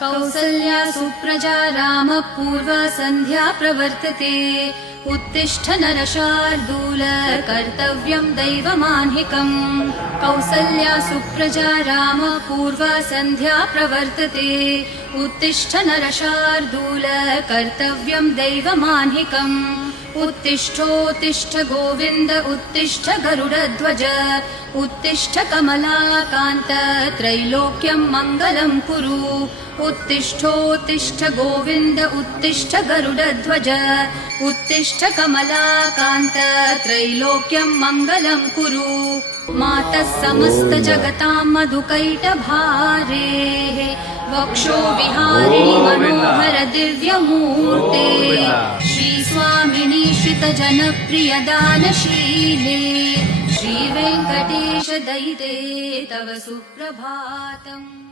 कौसल्या सुप्रजा रामपूर्वा सन्ध्या प्रवर्तते उत्तिष्ठ नरशार्दूल कर्तव्यं दैवमान्हिकम् कौसल्या सुप्रजा रामपूर्वा सन्ध्या प्रवर्तते उत्तिष्ठ नरशार्दूल कर्तव्यं दैवमान्हिकम् उत्तिष्ठोत्तिष्ठ गोविन्द उत्तिष्ठ गरुडध्वज उत्तिष्ठ कमलाकान्त त्रैलोक्यं मङ्गलं कुरु उत्तिष्ठोत्तिष्ठ गोविन्द उत्तिष्ठ गरुडध्वज उत्तिष्ठ कमलाकान्त त्रैलोक्यं मङ्गलं कुरु मातः समस्त जगतां मधुकैटभारेः वक्षो विहारिणि मनोहर दिव्यमूर्ते श्रीस्वामिनि श्रितजनप्रियदानशीले श्रीवेङ्कटेश दयिते तव सुप्रभातम्।